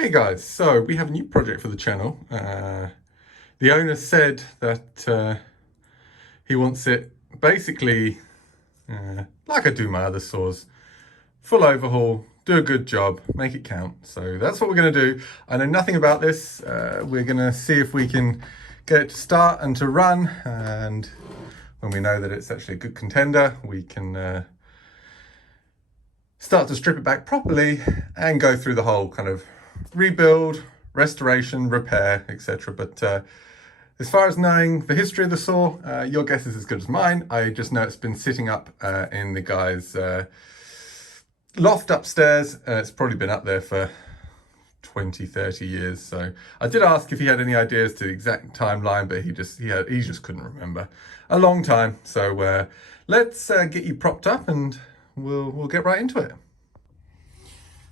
Hey guys, so we have a new project for the channel. The owner said that he wants it basically like I do my other saws. Full overhaul, do a good job, make it count. So that's what we're going to do. I know nothing about this. We're going to see if we can get it to start and to run. And when we know that it's actually a good contender, we can start to strip it back properly and go through the whole kind of rebuild, restoration, repair, etc. But as far as knowing the history of the saw, your guess is as good as mine. I just know it's been sitting up in the guy's loft upstairs. It's probably been up there for 20, 30 years. So I did ask if he had any ideas to the exact timeline, but he just couldn't remember. A long time. So let's get you propped up and we'll get right into it.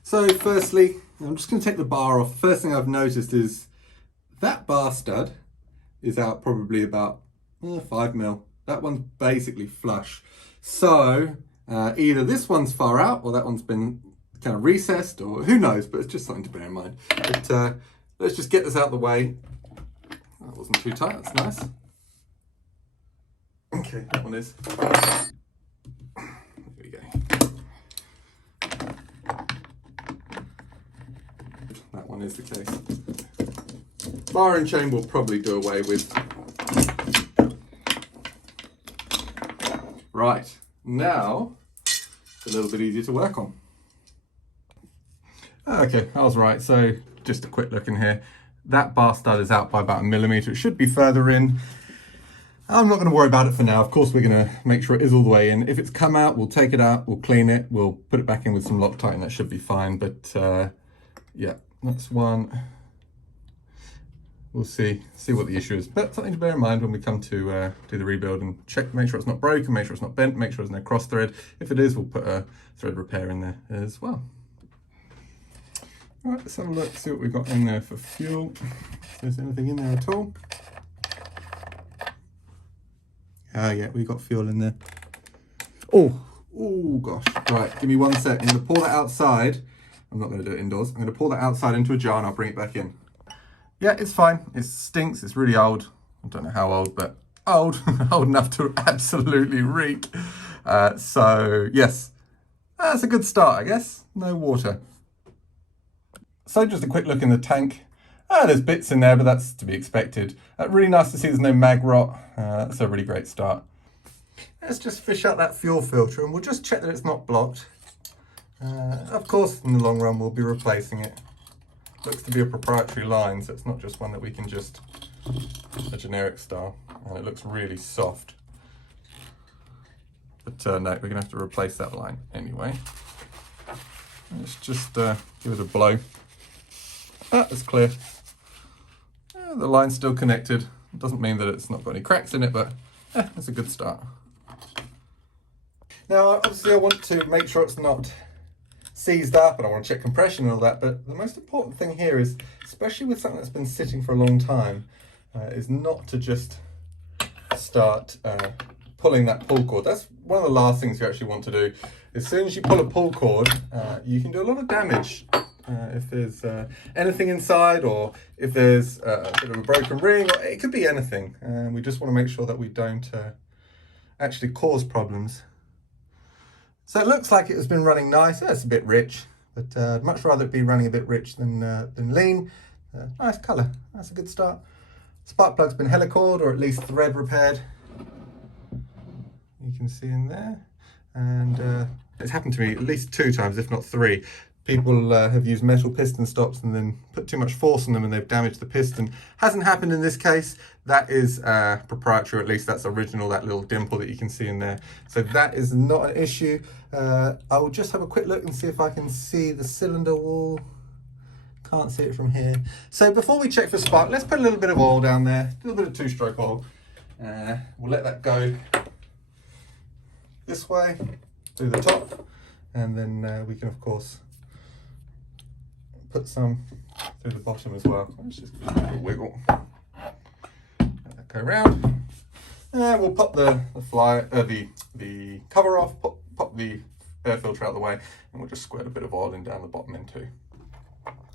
So firstly, I'm just going to take the bar off. First thing I've noticed is that bar stud is out probably about 5 mil. That one's basically flush. So either this one's far out or that one's been kind of recessed, or who knows, but it's just something to bear in mind. But let's just get this out of the way. That wasn't too tight, that's nice. Okay, that one is. There we go. That one is the case. Bar and chain will probably do away with. Right, now it's a little bit easier to work on. Okay, I was right. So just a quick look in here. That bar stud is out by about 1 millimeter. It should be further in. I'm not going to worry about it for now. Of course, we're going to make sure it is all the way in. If it's come out, we'll take it out, we'll clean it, we'll put it back in with some Loctite, and that should be fine. But yeah, that's one. We'll see what the issue is. But something to bear in mind when we come to do the rebuild and check, make sure it's not broken, make sure it's not bent, make sure there's no cross thread. If it is, we'll put a thread repair in there as well. All right, let's have a look, see what we've got in there for fuel. If there's anything in there at all. Yeah, we got fuel in there. Oh gosh. Right, give me 1 sec. I'm going to pour that outside. I'm not going to do it indoors. I'm going to pour that outside into a jar and I'll bring it back in. Yeah, it's fine. It stinks. It's really old. I don't know how old, but old. Old enough to absolutely reek. So, yes. That's a good start, I guess. No water. So, just a quick look in the tank. There's bits in there, but that's to be expected. Really nice to see there's no mag rot. That's a really great start. Let's just fish out that fuel filter and we'll just check that it's not blocked. Of course, in the long run, we'll be replacing it. Looks to be a proprietary line, so it's not just one that we can just a generic style. And it looks really soft. But no, we're going to have to replace that line anyway. Let's just give it a blow. It's clear. The line's still connected. It doesn't mean that it's not got any cracks in it, but it's a good start. Now, obviously I want to make sure it's not seized up and I want to check compression and all that, but the most important thing here is, especially with something that's been sitting for a long time, is not to just start pulling that pull cord. That's one of the last things you actually want to do. As soon as you pull a pull cord, you can do a lot of damage. If there's anything inside, or if there's a bit of a broken ring, or it could be anything. We just want to make sure that we don't actually cause problems. So it looks like it has been running nice. It's a bit rich, but I'd much rather it be running a bit rich than lean. Nice colour. That's a good start. Spark plug's been helicored, or at least thread repaired. You can see in there. And it's happened to me at least 2 times, if not 3. People have used metal piston stops and then put too much force on them and they've damaged the piston. Hasn't happened in this case. That is proprietary, or at least that's original, that little dimple that you can see in there. So that is not an issue. I will just have a quick look and see if I can see the cylinder wall. Can't see it from here. So before we check for spark, let's put a little bit of oil down there, a little bit of 2-stroke oil. We'll let that go this way through the top, and then we can of course put some through the bottom as well. Let's just give it a little wiggle. Let that go around. And we'll pop the cover off, pop the air filter out of the way, and we'll just squirt a bit of oil in down the bottom end too.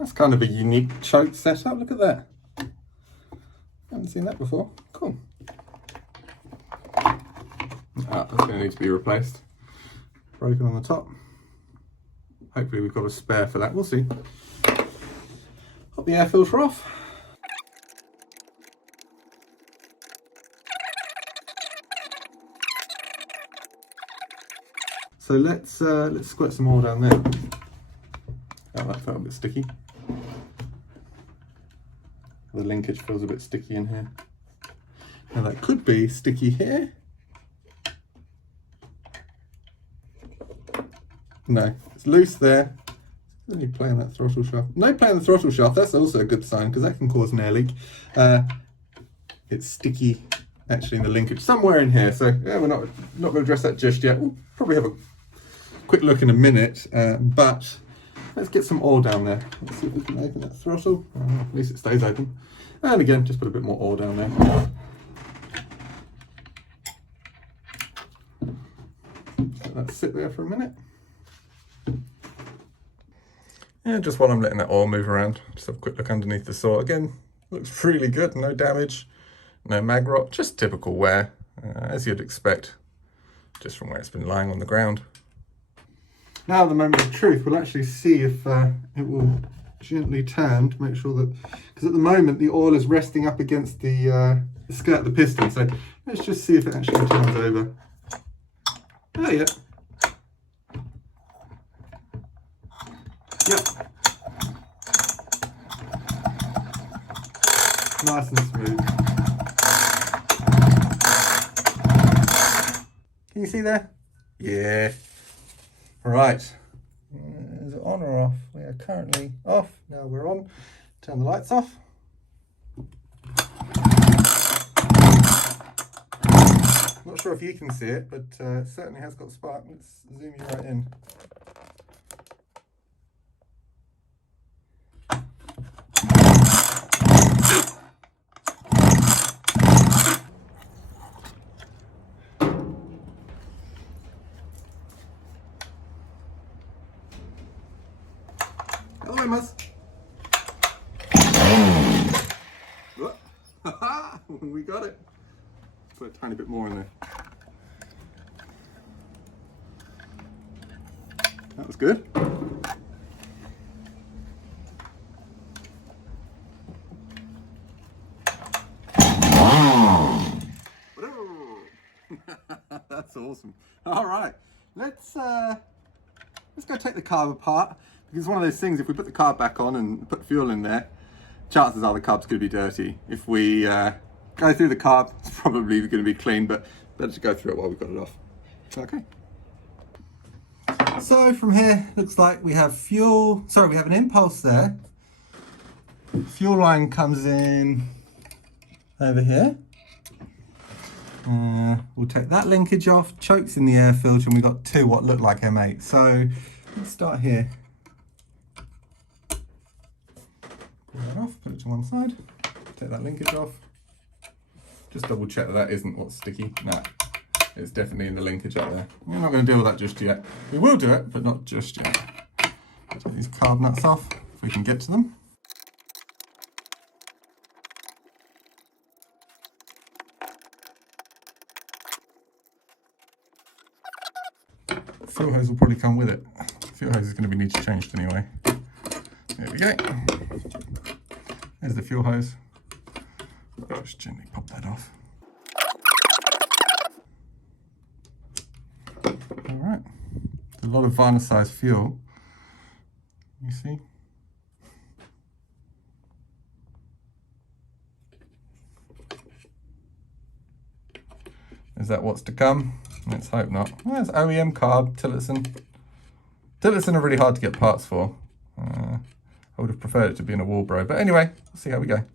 That's kind of a unique choke setup. Look at that. Haven't seen that before. Cool. That's going to need to be replaced. Broken on the top. Hopefully we've got a spare for that. We'll see. Pop the air filter off. So let's squirt some more down there. Oh, that felt a bit sticky. The linkage feels a bit sticky in here. Now that could be sticky here. No, it's loose there. Then you play on that throttle shaft. No play on the throttle shaft, that's also a good sign because that can cause an air leak. It's sticky actually in the linkage somewhere in here. So yeah, we're not going to address that just yet. We'll probably have a quick look in a minute, but let's get some oil down there. Let's see if we can open that throttle. At least it stays open. And again, just put a bit more oil down there. Let that sit there for a minute. Yeah, just while I'm letting that oil move around, just have a quick look underneath the saw. Again, looks really good, no damage, no mag rot, just typical wear, as you'd expect, just from where it's been lying on the ground. Now the moment of truth, we'll actually see if it will gently turn to make sure that, because at the moment the oil is resting up against the skirt of the piston, so let's just see if it actually turns over. Oh yeah. Yep. Nice and smooth. Can you see there? Yeah. Right. Is it on or off? We are currently off. Now we're on. Turn the lights off. Not sure if you can see it, but it certainly has got spark. Let's zoom you right in. Hello, Muzz. We got it. Put a tiny bit more in there. That was good. That's awesome. All right, let's go take the carb apart, because it's one of those things, if we put the carb back on and put fuel in there, chances are the carb's going to be dirty. If we go through the carb, it's probably going to be clean, but better to go through it while we've got it off. Okay. So from here, looks like we have fuel, sorry, we have an impulse there. Fuel line comes in over here. We'll take that linkage off, chokes in the air filter, and we've got two what look like M8. So let's start here. Pull that off, put it to one side, take that linkage off. Just double check that that isn't what's sticky. No, it's definitely in the linkage up there. We're not going to deal with that just yet. We will do it, but not just yet. Take these carb nuts off if we can get to them. Fuel hose will probably come with it. Fuel hose is going to be need to changed anyway. There we go. There's the fuel hose. I'll just gently pop that off. All right. A lot of varnicized fuel. You see? Is that what's to come? Let's hope not. Well, it's OEM carb, Tillotson. Tillotson are really hard to get parts for. I would have preferred it to be in a Walbro, but anyway, we'll see how we go.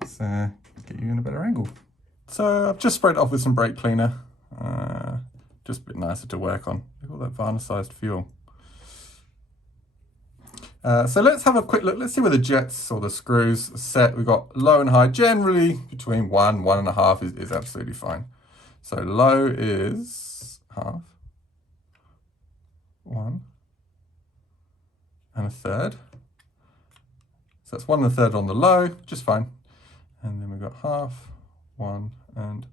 Let's get you in a better angle. So I've just sprayed it off with some brake cleaner. Just a bit nicer to work on. Look at all that varnicized fuel. So let's have a quick look. Let's see where the jets or the screws are set. We've got low and high. Generally between 1.5 is absolutely fine. So low is half, 1 1/3, So that's 1 1/3 on the low, just fine. And then we've got half, 1, and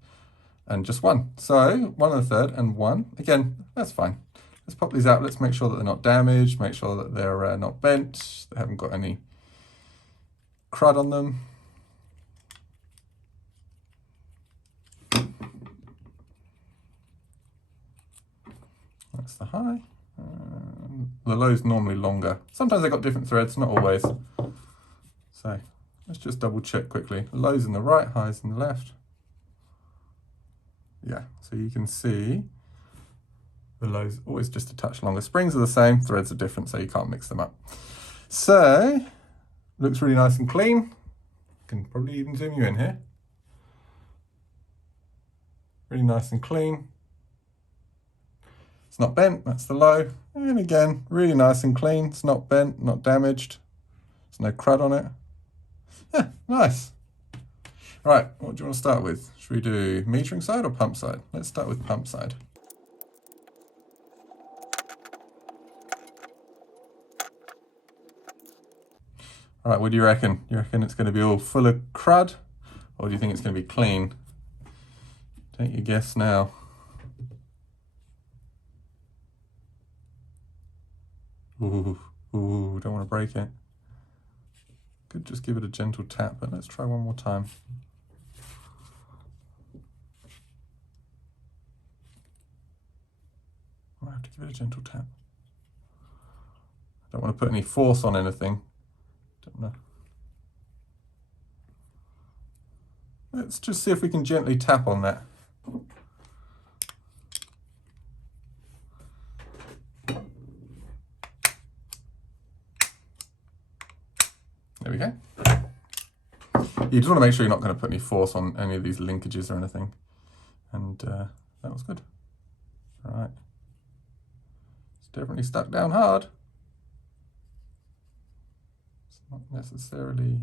just 1. So 1 1/3 and 1. Again, that's fine. Let's pop these out. Let's make sure that they're not damaged. Make sure that they're not bent. They haven't got any crud on them. That's the high. The low's normally longer. Sometimes they've got different threads, not always. So let's just double check quickly. The low's in the right, high's in the left. Yeah, so you can see the low's always just a touch longer. Springs are the same, threads are different, so you can't mix them up. So, looks really nice and clean. Can probably even zoom you in here. Really nice and clean. It's not bent, that's the low. And again, really nice and clean. It's not bent, not damaged. There's no crud on it. Yeah, nice. Right, what do you want to start with? Should we do metering side or pump side? Let's start with pump side. All right, what do you reckon? You reckon it's going to be all full of crud? Or do you think it's going to be clean? Take your guess now. Ooh, don't want to break it. Could just give it a gentle tap, but let's try one more time. I have to give it a gentle tap. I don't want to put any force on anything. Don't know. Let's just see if we can gently tap on that. There we go. You just want to make sure you're not going to put any force on any of these linkages or anything. And that was good. All right. It's definitely stuck down hard. It's not necessarily...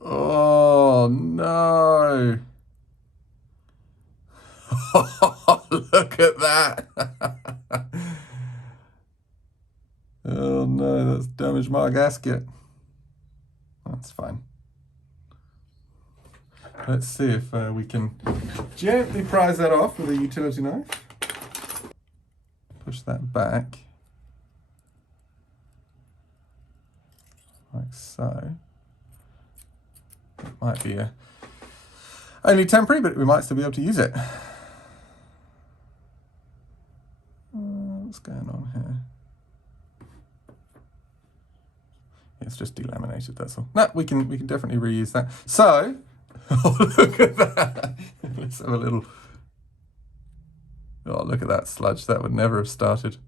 Oh, no. Look at that. Oh no, that's damaged my gasket. That's fine. Let's see if we can gently prise that off with a utility knife. Push that back. Like so. It might be only temporary, but we might still be able to use it. What's going on here? It's just delaminated, that's all. No, we can definitely reuse that. So, oh, look at that. Let's have a little. Oh, look at that sludge. That would never have started.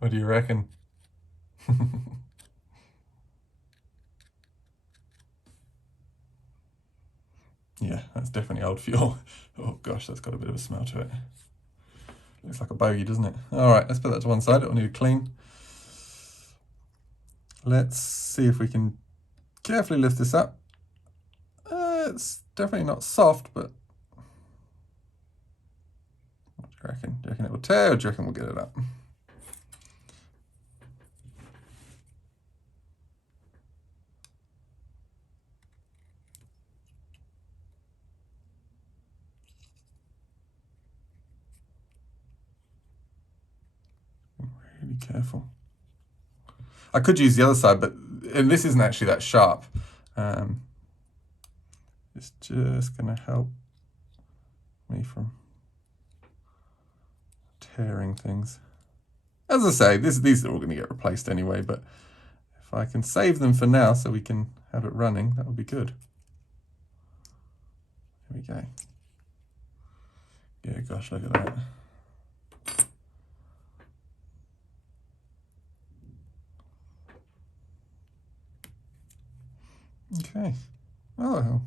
What do you reckon? Yeah, that's definitely old fuel. Oh gosh, that's got a bit of a smell to it. Looks like a bogey, doesn't it? All right, let's put that to one side. It'll need to clean. Let's see if we can carefully lift this up. It's definitely not soft, but what do you reckon? Do you reckon it will tear, or do you reckon we'll get it up? Really careful. I could use the other side, but and this isn't actually that sharp. It's just going to help me from tearing things. As I say, these are all going to get replaced anyway, but if I can save them for now so we can have it running, that would be good. Here we go. Yeah, gosh, look at that. Okay. Oh,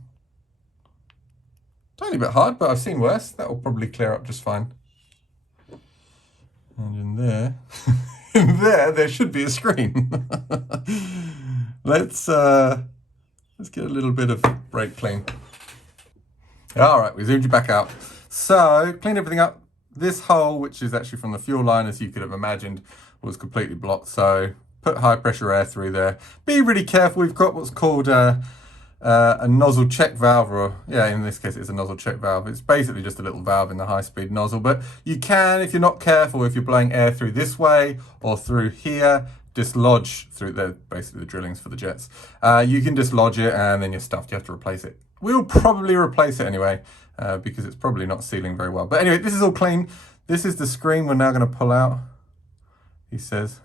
tiny bit hard, but I've seen worse. That will probably clear up just fine. And in there, there should be a screen. Let's Let's get a little bit of brake clean. All right, we zoomed you back out. So clean everything up. This hole, which is actually from the fuel line, as you could have imagined, was completely blocked. So put high pressure air through there. Be really careful. We've got what's called a nozzle check valve, or yeah, in this case it's a nozzle check valve. It's basically just a little valve in the high speed nozzle, but you can, if you're not careful, if you're blowing air through this way or through here, dislodge through basically the drillings for the jets. You can dislodge it and then you're stuffed. You have to replace it. We'll probably replace it anyway, because it's probably not sealing very well. But anyway, this is all clean. This is the screen we're now going to pull out, he says.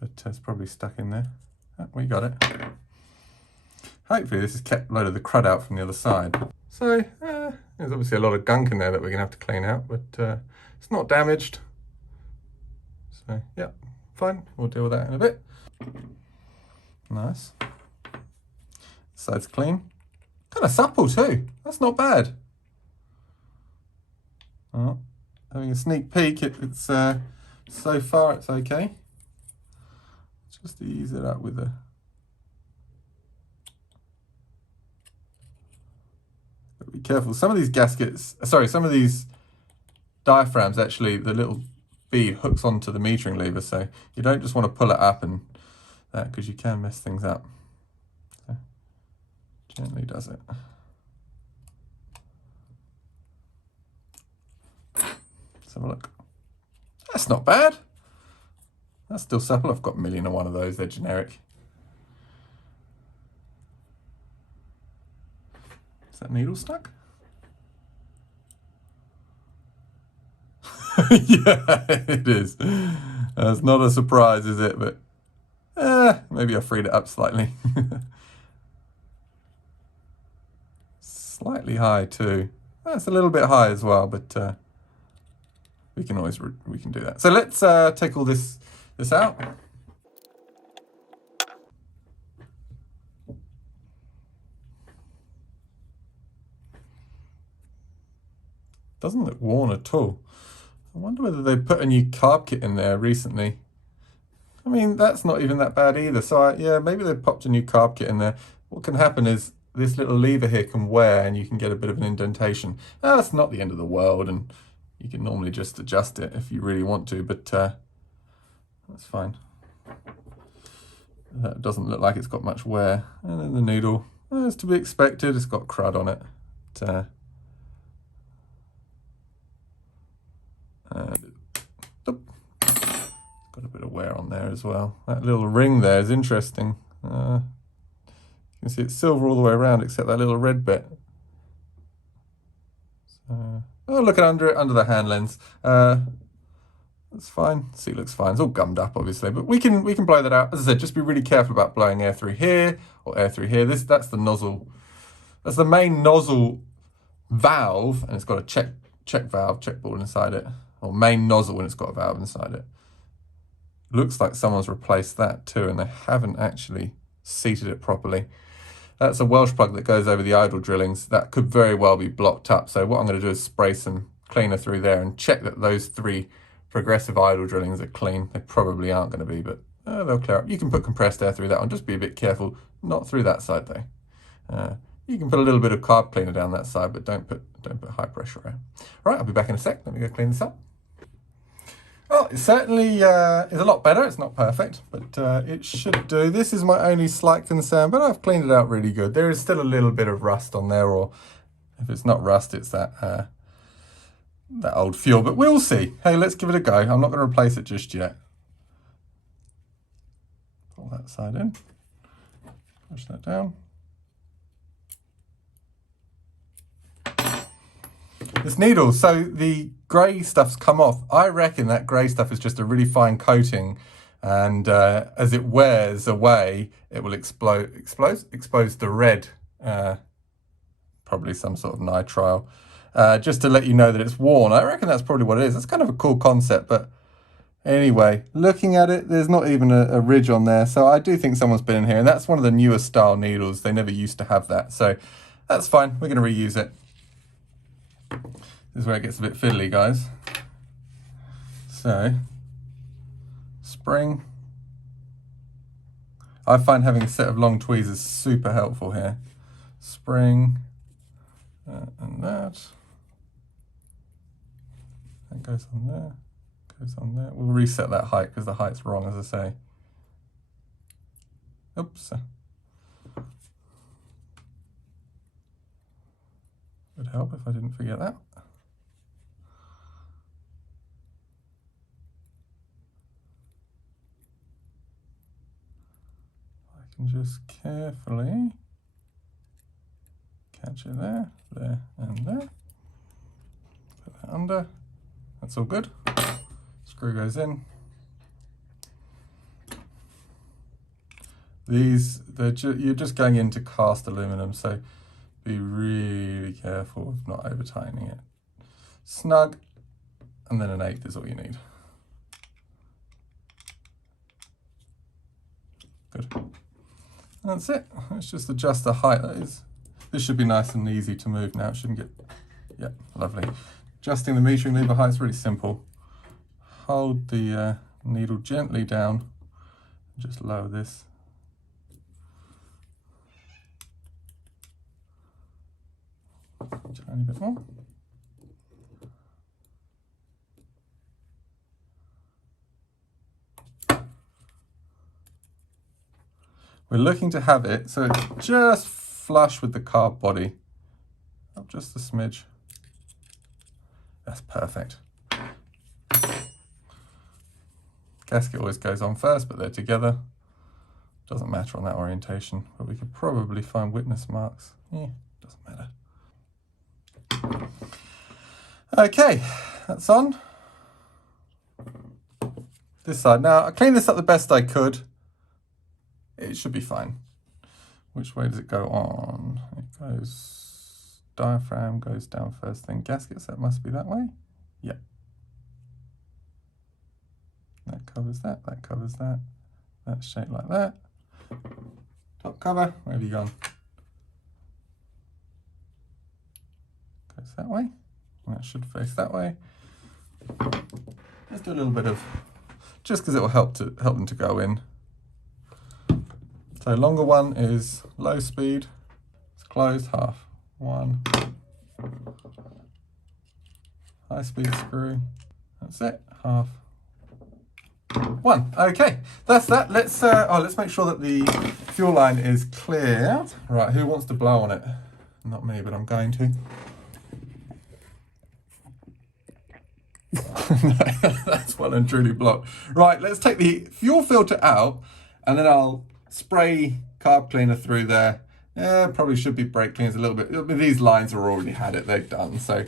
But it's probably stuck in there. Oh, we got it. Hopefully this has kept a load of the crud out from the other side. So there's obviously a lot of gunk in there that we're going to have to clean out, but it's not damaged. So yeah, fine. We'll deal with that in a bit. Nice. Side's clean. Kind of supple too. That's not bad. Oh, having a sneak peek, it's so far it's okay. Just ease it up with a... Be careful. Some of these gaskets, some of these diaphragms, actually, the little bead hooks onto the metering lever, so you don't just want to pull it up and that, because you can mess things up. So, gently does it. Let's have a look. That's not bad. That's still supple. I've got a million of one of those. They're generic. Is that needle stuck? Yeah, it is. It's not a surprise, is it? But maybe I freed it up slightly. Slightly high too. That's a little bit high as well, but we can always we can do that. So let's take all this out. Doesn't look worn at all. I wonder whether they put a new carb kit in there recently. I mean, that's not even that bad either. So yeah, maybe they popped a new carb kit in there. What can happen is this little lever here can wear and you can get a bit of an indentation. That's not the end of the world, and you can normally just adjust it if you really want to, but that's fine. That doesn't look like it's got much wear. And then the needle, as to be expected, it's got crud on it. But, got a bit of wear on there as well. That little ring there is interesting. You can see it's silver all the way around except that little red bit. So, oh, look at under it, under the hand lens. That's fine. See, it looks fine. It's all gummed up, obviously, but we can blow that out. As I said, just be really careful about blowing air through here or air through here. That's the nozzle. That's the main nozzle valve, and it's got a check valve, check ball inside it, or main nozzle, and it's got a valve inside it. Looks like someone's replaced that too, and they haven't actually seated it properly. That's a Welsh plug that goes over the idle drillings. That could very well be blocked up. So what I'm going to do is spray some cleaner through there and check that those 3 progressive idle drillings are clean. They probably aren't going to be, but they'll clear up. You can put compressed air through that one. Just be a bit careful. Not through that side though. You can put a little bit of carb cleaner down that side, but don't put high pressure air. Right, I'll be back in a sec. Let me go clean this up. Well, it certainly is a lot better. It's not perfect, but it should do. This is my only slight concern, but I've cleaned it out really good. There is still a little bit of rust on there, or if it's not rust, it's that old fuel, but we'll see. Hey, let's give it a go. I'm not going to replace it just yet. Pull that side in, push that down. This needle, so the grey stuff's come off. I reckon that grey stuff is just a really fine coating, and as it wears away, it will expose the red, probably some sort of nitrile, just to let you know that it's worn. I reckon that's probably what it is. It's kind of a cool concept, but anyway, looking at it, there's not even a ridge on there, so I do think someone's been in here, and that's one of the newer style needles. They never used to have that, so that's fine. We're going to reuse it. This is where it gets a bit fiddly, guys. So, spring. I find having a set of long tweezers super helpful here. Spring, and that. That goes on there, goes on there. We'll reset that height because the height's wrong, as I say. Oops. Would help if I didn't forget that. I can just carefully catch it there, there, and there. Put that under. That's all good. Screw goes in. These, you're just going into cast aluminum, so be really careful of not over tightening it. Snug, and then an 1/8 is all you need. Good. And that's it. Let's just adjust the height. This should be nice and easy to move now. It shouldn't get, yeah, lovely. Adjusting the metering lever height is really simple. Hold the needle gently down, just lower this. Tiny bit more. We're looking to have it so it's just flush with the carb body. Up just a smidge. That's perfect. Gasket always goes on first, but they're together. Doesn't matter on that orientation, but we could probably find witness marks. Yeah, doesn't matter. Okay, that's on. This side. Now, I cleaned this up the best I could. It should be fine. Which way does it go on? It goes, diaphragm goes down first, then gaskets. That must be that way. Yep. That covers that, that covers that. That's shaped like that. Top cover, where have you gone? Goes that way. That should face that way. Let's do a little bit of, just because it will help them to go in. So longer one is low speed. It's closed, half. 1. High speed screw. That's it, half. 1. Okay, that's that. Let's make sure that the fuel line is clear. Right, who wants to blow on it? Not me, but I'm going to. That's well and truly blocked. Right, let's take the fuel filter out, and then I'll spray carb cleaner through there. Probably should be brake cleaners a little bit. These lines are already had it, they've done. So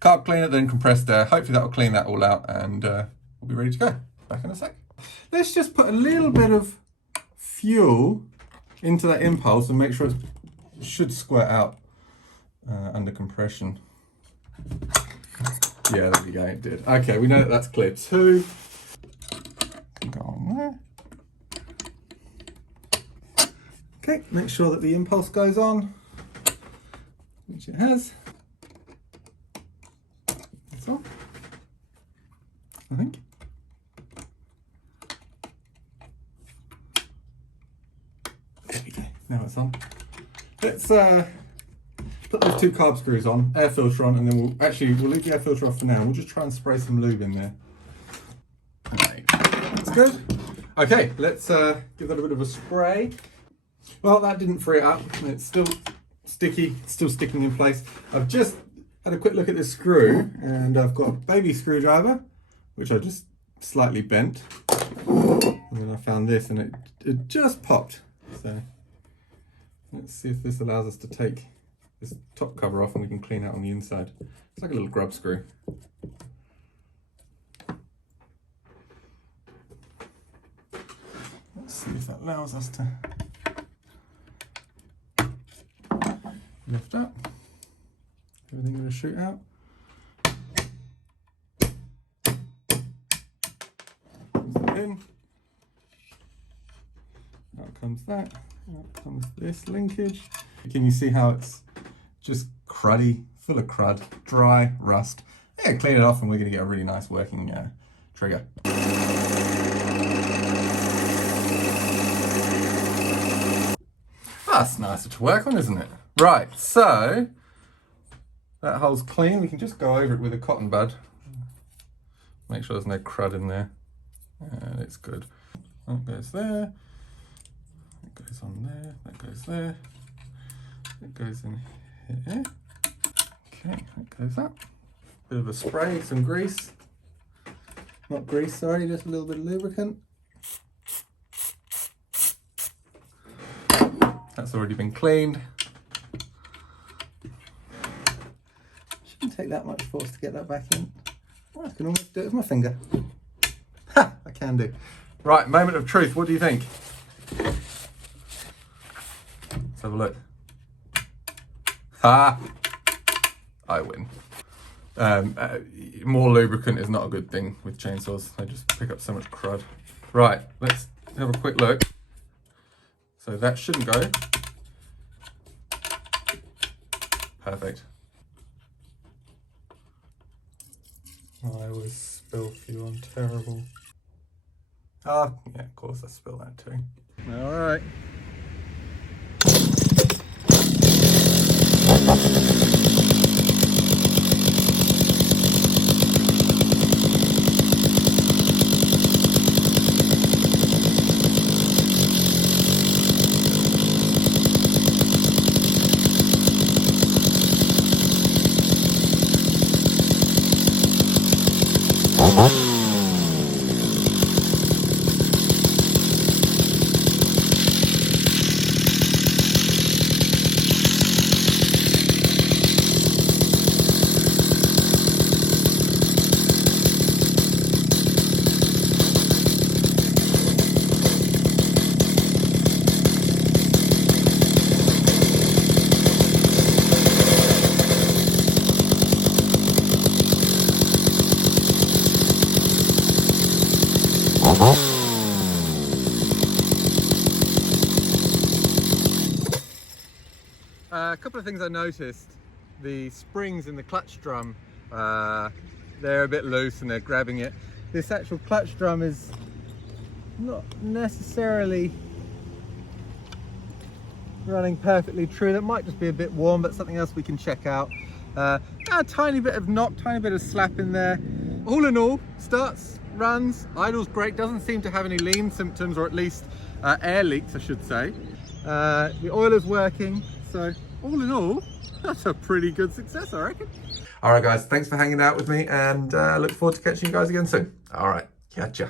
carb cleaner, then compressed air. Hopefully that will clean that all out, and we'll be ready to go. Back in a sec. Let's just put a little bit of fuel into that impulse and make sure it should squirt out under compression. Yeah, there we go, it did. Okay, we know that that's clear too. Go on there. Okay, make sure that the impulse goes on, which it has. That's all, I think. There we go, now it's on. Let's put those 2 carb screws on, air filter on, and then we'll leave the air filter off for now. We'll just try and spray some lube in there. Right, that's good. Okay, let's give that a bit of a spray. Well, that didn't free it up. It's still sticky, still sticking in place. I've just had a quick look at this screw, and I've got a baby screwdriver, which I just slightly bent. And then I found this, and it just popped. So let's see if this allows us to take this top cover off and we can clean out on the inside. It's like a little grub screw. Let's see if that allows us to lift up. Everything going to shoot out. Comes that in. Out comes that. Out comes this linkage. Can you see how it's just cruddy, full of crud, dry, rust? Yeah, clean it off and we're going to get a really nice working trigger. That's nicer to work on, isn't it? Right, so that hole's clean. We can just go over it with a cotton bud. Make sure there's no crud in there. And it's good. That goes there. That goes on there. That goes there. It goes in here. Okay, that goes up. Bit of a spray, some grease. Not grease, sorry, just a little bit of lubricant. That's already been cleaned. Shouldn't take that much force to get that back in. Oh, I can almost do it with my finger. Ha! I can do. Right, moment of truth. What do you think? Let's have a look. Ha! I win. More lubricant is not a good thing with chainsaws. They just pick up so much crud. Right, let's have a quick look. So that shouldn't go. Perfect. I always spill fuel, I'm terrible. Ah, yeah, of course I spill that too. All right. A couple of things I noticed. The springs in the clutch drum, they're a bit loose and they're grabbing it. This actual clutch drum is not necessarily running perfectly true. That might just be a bit warm, but something else we can check out. A tiny bit of knock, tiny bit of slap in there. All in all, starts, runs, idles great, doesn't seem to have any lean symptoms, or at least air leaks I should say. The oiler's working, so all in all, that's a pretty good success, I reckon. All right guys, thanks for hanging out with me, and look forward to catching you guys again soon. All right, catch ya.